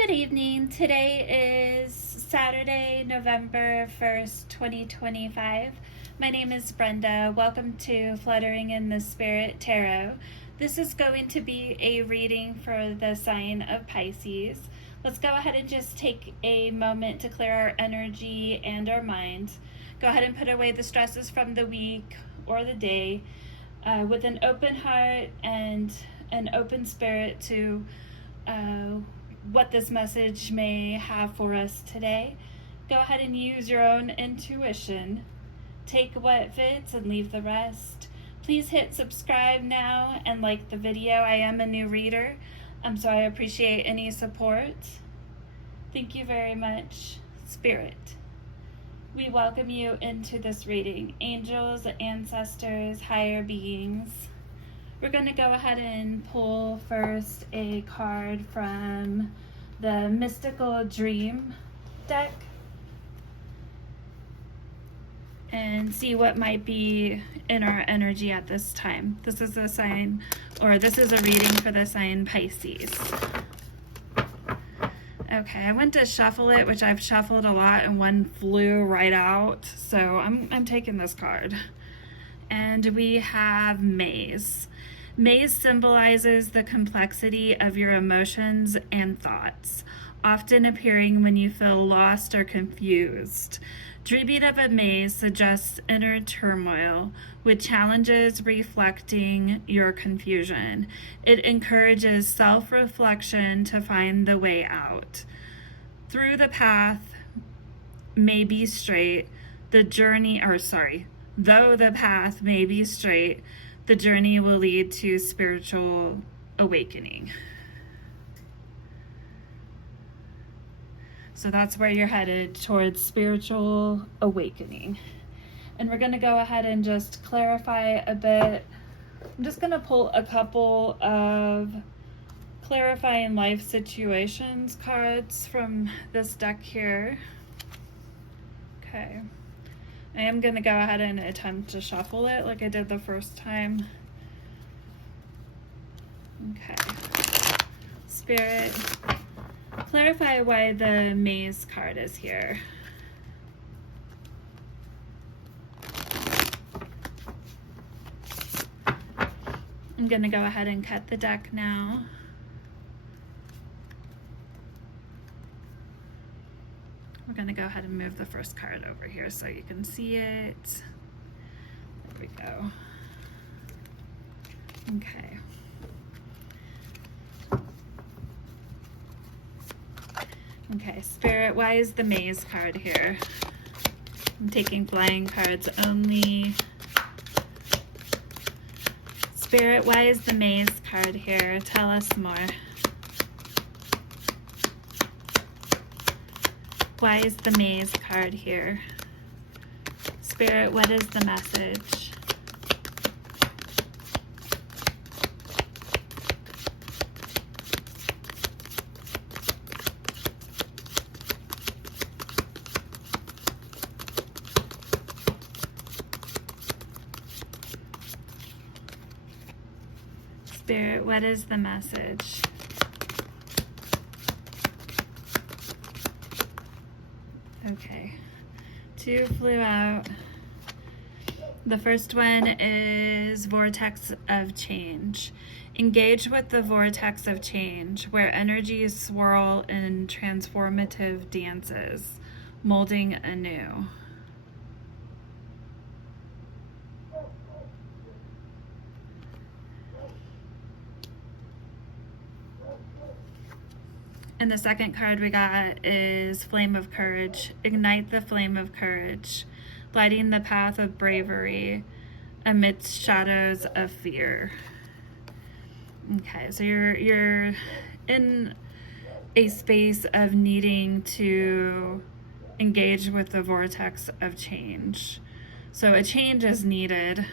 Good evening. Today is Saturday, November 1st, 2025. My name is Brenda. Welcome to Fluttering in the Spirit Tarot. This is going to be a reading for the sign of Pisces. Let's go ahead and just take a moment to clear our energy and our mind. Go ahead and put away the stresses from the week or the day with an open heart and an open spirit to what this message may have for us today. Go ahead and use your own intuition. Take what fits and leave the rest. Please hit subscribe now and like the video. I am a new reader, so I appreciate any support. Thank you very much, Spirit. We welcome you into this reading. Angels, ancestors, higher beings. We're going to go ahead and pull first a card from the Mystical Dream deck and see what might be in our energy at this time. This is a sign, or this is a reading for the sign Pisces. Okay, I went to shuffle it, which I've shuffled a lot, and one flew right out, so I'm taking this card. And we have Maze. Maze symbolizes the complexity of your emotions and thoughts, often appearing when you feel lost or confused. Dreaming of a maze suggests inner turmoil, with challenges reflecting your confusion. It encourages self-reflection to find the way out. Though the path may be straight, the journey will lead to spiritual awakening. So that's where you're headed, towards spiritual awakening. And we're going to go ahead and just clarify a bit. I'm just going to pull a couple of clarifying life situations cards from this deck here. Okay. I am going to go ahead and attempt to shuffle it like I did the first time. Okay. Spirit, clarify why the Maze card is here. I'm going to go ahead and cut the deck now. We're going to go ahead and move the first card over here so you can see it. There we go. Okay. Okay, Spirit, why is the Maze card here? I'm taking flying cards only. Spirit, why is the Maze card here? Tell us more. Why is the Maze card here? Spirit, what is the message? Spirit, what is the message? Okay, two flew out. The first one is Vortex of Change. Engage with the vortex of change, where energies swirl in transformative dances, molding anew. And the second card we got is Flame of Courage. Ignite the flame of courage, lighting the path of bravery amidst shadows of fear. Okay, so you're in a space of needing to engage with the vortex of change. So a change is needed.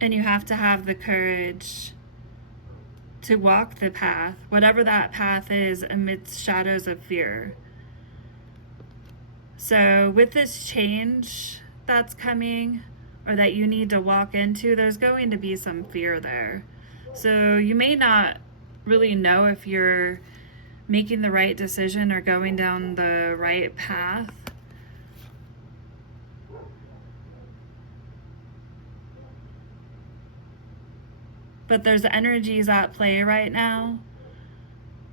And you have to have the courage to walk the path, whatever that path is, amidst shadows of fear. So with this change that's coming, or that you need to walk into, there's going to be some fear there. So you may not really know if you're making the right decision or going down the right path. But there's energies at play right now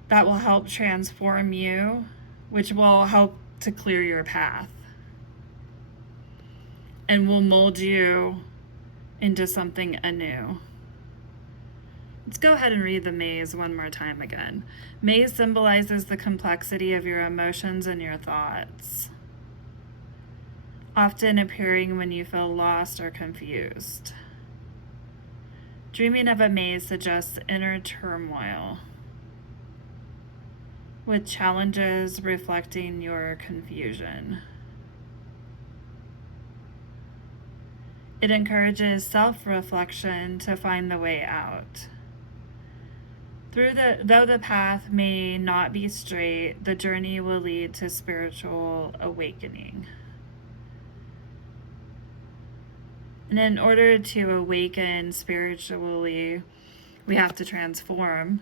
that will help transform you, which will help to clear your path and will mold you into something anew. Let's go ahead and read the maze one more time again. Maze symbolizes the complexity of your emotions and your thoughts, often appearing when you feel lost or confused. Dreaming of a maze suggests inner turmoil, with challenges reflecting your confusion. It encourages self-reflection to find the way out. Though the path may not be straight, the journey will lead to spiritual awakening. And in order to awaken spiritually, we have to transform.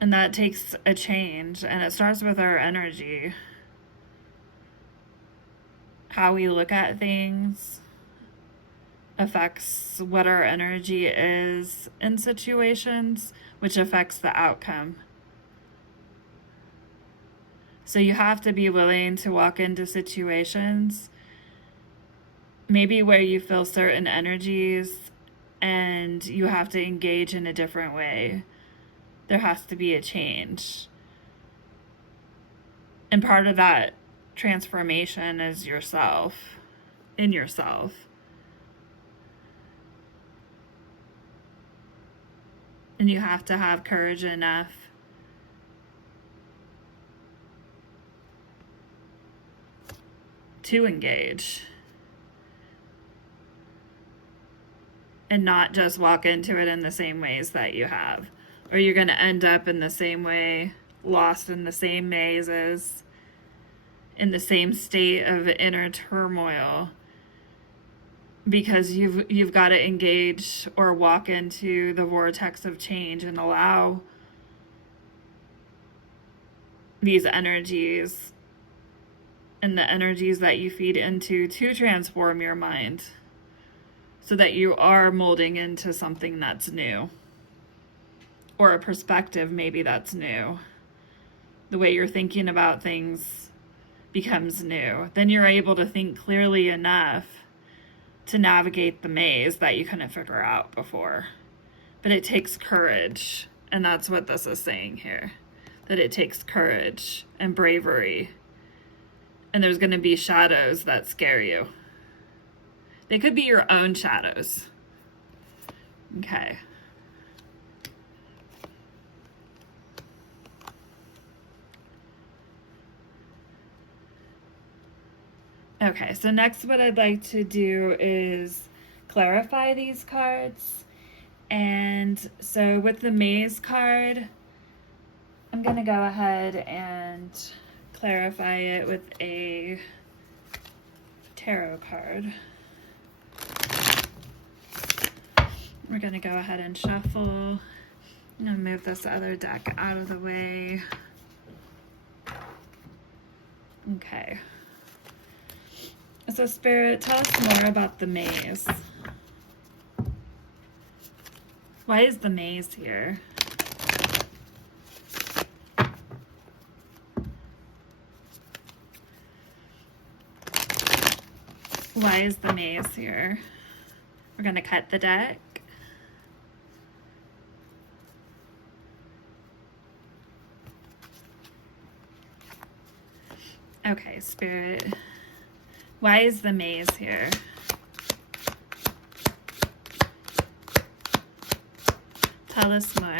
And that takes a change, and it starts with our energy. How we look at things affects what our energy is in situations, which affects the outcome. So you have to be willing to walk into situations, maybe where you feel certain energies, and you have to engage in a different way. There has to be a change. And part of that transformation is yourself, in yourself. And you have to have courage enough to engage and not just walk into it in the same ways that you have, or you're going to end up in the same way, lost in the same mazes, in the same state of inner turmoil, because you've got to engage or walk into the vortex of change and allow these energies and the energies that you feed into to transform your mind so that you are molding into something that's new, or a perspective maybe that's new. The way you're thinking about things becomes new. Then you're able to think clearly enough to navigate the maze that you couldn't figure out before. But it takes courage, and that's what this is saying here, that it takes courage and bravery. And there's going to be shadows that scare you. They could be your own shadows. Okay. Okay, so next what I'd like to do is clarify these cards. And so with the maze card, I'm going to go ahead and clarify it with a tarot card. We're going to go ahead and shuffle. I'm going to move this other deck out of the way. Okay. So Spirit, tell us more about the maze. Why is the maze here? Why is the maze here? We're going to cut the deck. Okay, Spirit. Why is the maze here? Tell us more.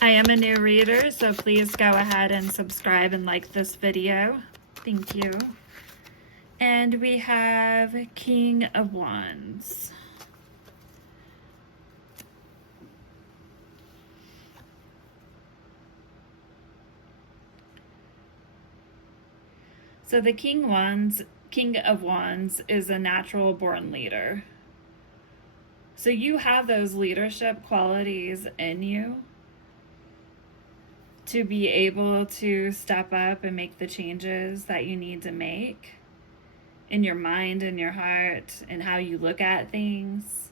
I am a new reader, so please go ahead and subscribe and like this video. Thank you. And we have King of Wands. So the King of Wands is a natural born leader. So you have those leadership qualities in you to be able to step up and make the changes that you need to make in your mind and your heart and how you look at things,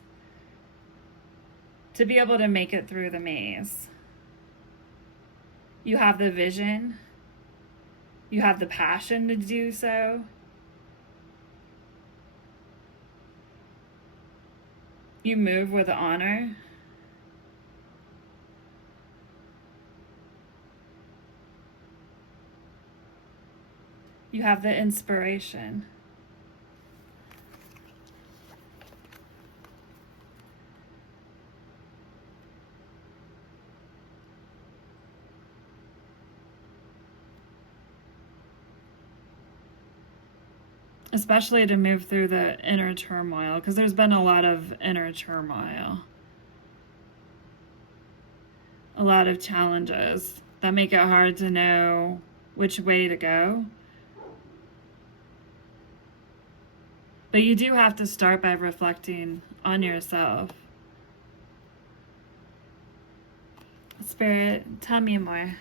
to be able to make it through the maze. You have the vision, you have the passion to do so. You move with honor. You have the inspiration. Especially to move through the inner turmoil, because there's been a lot of inner turmoil. A lot of challenges that make it hard to know which way to go. But you do have to start by reflecting on yourself. Spirit, tell me more.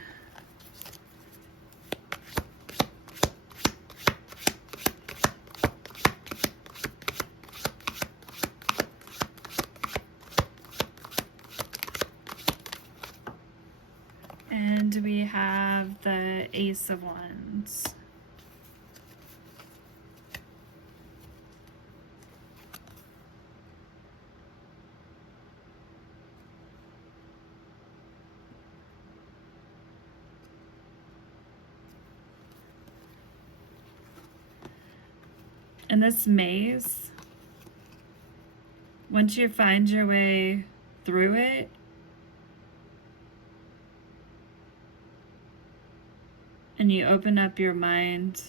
And we have the Ace of Wands. In this maze, once you find your way through it, and you open up your mind,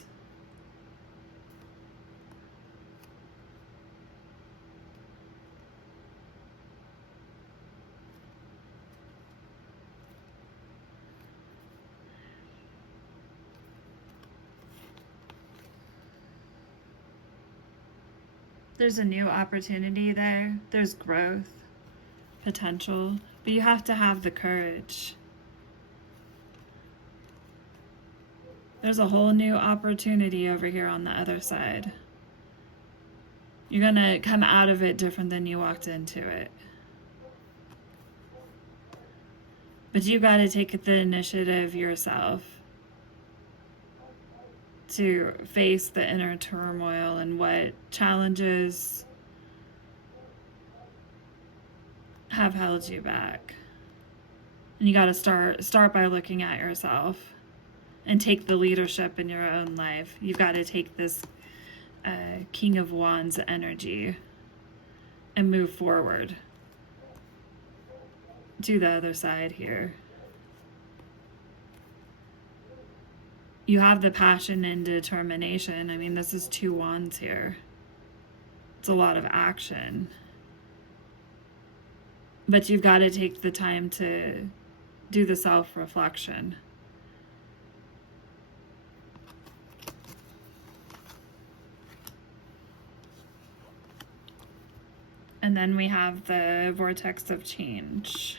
there's a new opportunity there. There's growth, potential, but you have to have the courage. There's a whole new opportunity over here on the other side. You're gonna come out of it different than you walked into it. But you gotta take the initiative yourself to face the inner turmoil and what challenges have held you back. And you gotta start by looking at yourself and take the leadership in your own life. You've got to take this King of Wands energy and move forward to the other side here. You have the passion and determination. I mean, this is 2 wands here. It's a lot of action. But you've got to take the time to do the self-reflection. And then we have the vortex of change.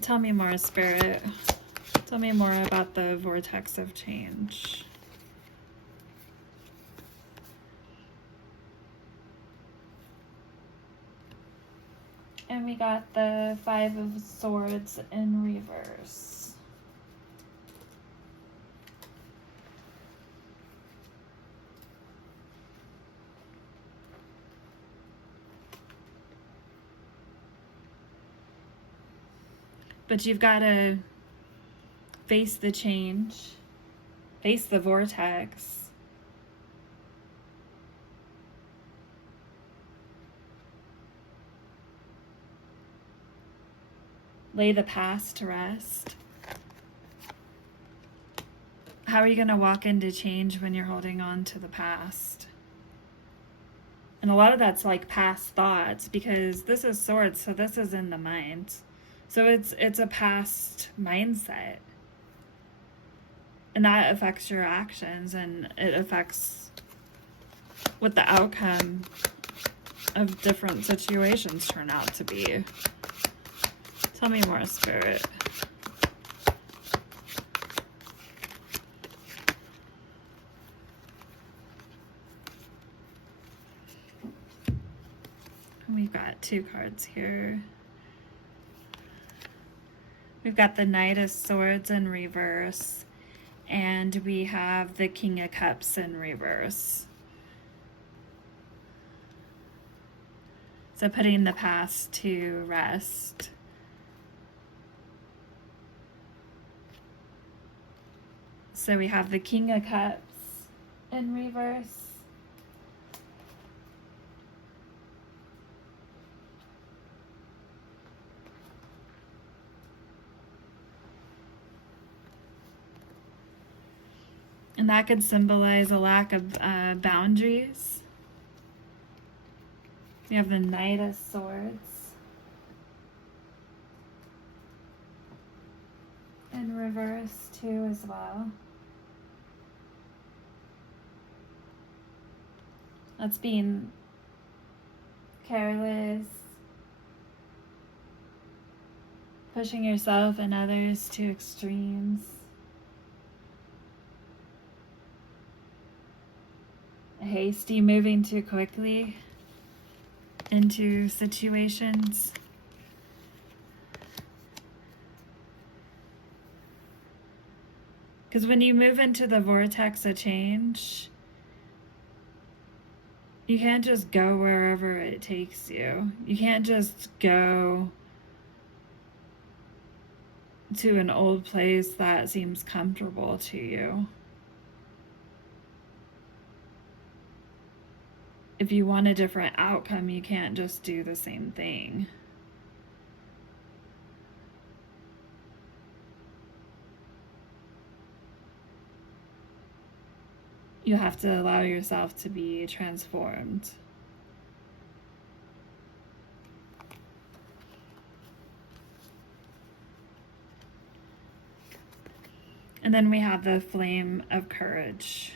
Tell me more, Spirit. Tell me more about the vortex of change. And we got the 5 of Swords in reverse. But you've got to face the change, face the vortex. Lay the past to rest. How are you going to walk into change when you're holding on to the past? And a lot of that's like past thoughts, because this is swords, so this is in the mind. So it's a past mindset. And that affects your actions, and it affects what the outcome of different situations turn out to be. Tell me more, Spirit. We've got 2 cards here. We've got the Knight of Swords in reverse, and we have the King of Cups in reverse. So putting the past to rest. So we have the King of Cups in reverse. And that could symbolize a lack of boundaries. We have the Knight of Swords in reverse too as well. That's being careless, pushing yourself and others to extremes. Hasty moving too quickly into situations. Because when you move into the vortex of change, you can't just go wherever it takes you. You can't just go to an old place that seems comfortable to you. If you want a different outcome, you can't just do the same thing. You have to allow yourself to be transformed. And then we have the Flame of Courage.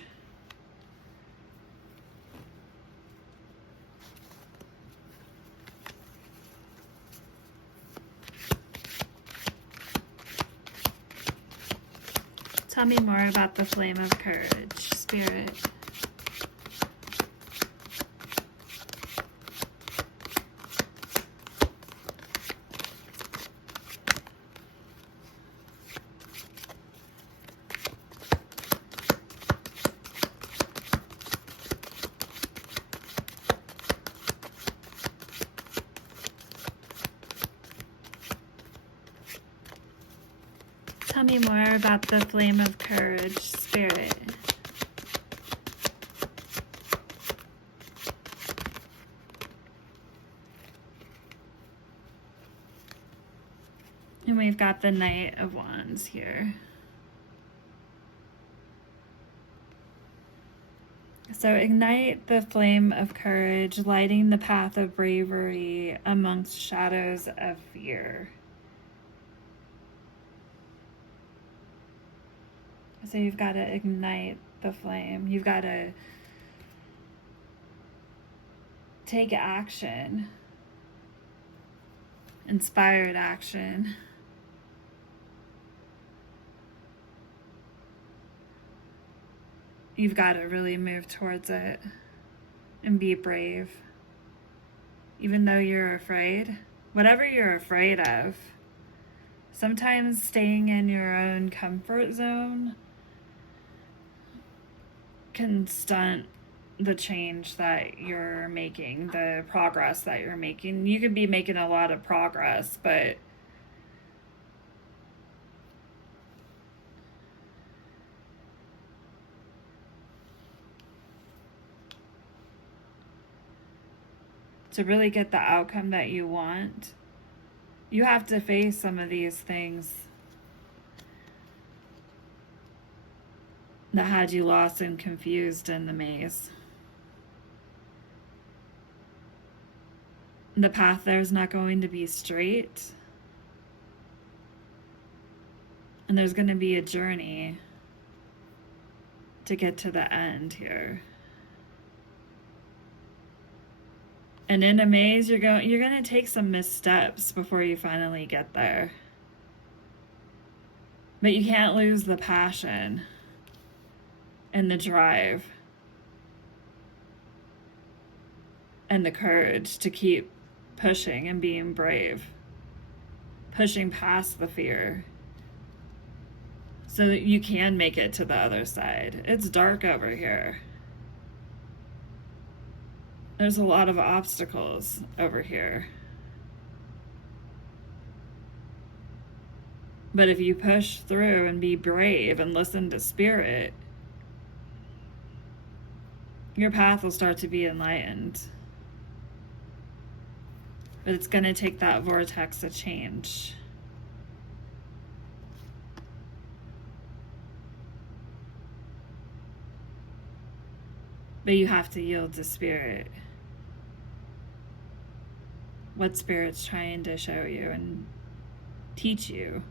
Tell me more about the Flame of Courage, Spirit. Tell me more about the Flame of Courage, Spirit. And we've got the Knight of Wands here. So ignite the flame of courage, lighting the path of bravery amongst shadows of fear. So you've got to ignite the flame. You've got to take action, inspired action. You've got to really move towards it and be brave. Even though you're afraid, whatever you're afraid of, sometimes staying in your own comfort zone can stunt the change that you're making, the progress that you're making. You could be making a lot of progress, but to really get the outcome that you want, you have to face some of these things that had you lost and confused in the maze. The path there is not going to be straight, and there's going to be a journey to get to the end here. And in a maze, you're going to take some missteps before you finally get there. But you can't lose the passion and the drive and the courage to keep pushing and being brave, pushing past the fear so that you can make it to the other side. It's dark over here. There's a lot of obstacles over here. But if you push through and be brave and listen to spirit, your path will start to be enlightened. But it's going to take that vortex of change. But you have to yield to spirit. What spirit's trying to show you and teach you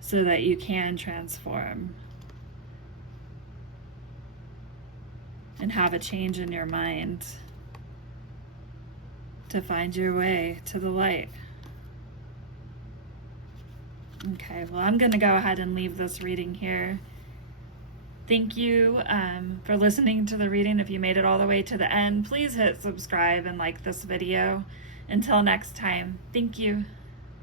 so that you can transform and have a change in your mind to find your way to the light. Okay, well, I'm going to go ahead and leave this reading here. Thank you for listening to the reading. If you made it all the way to the end, please hit subscribe and like this video. Until next time, thank you.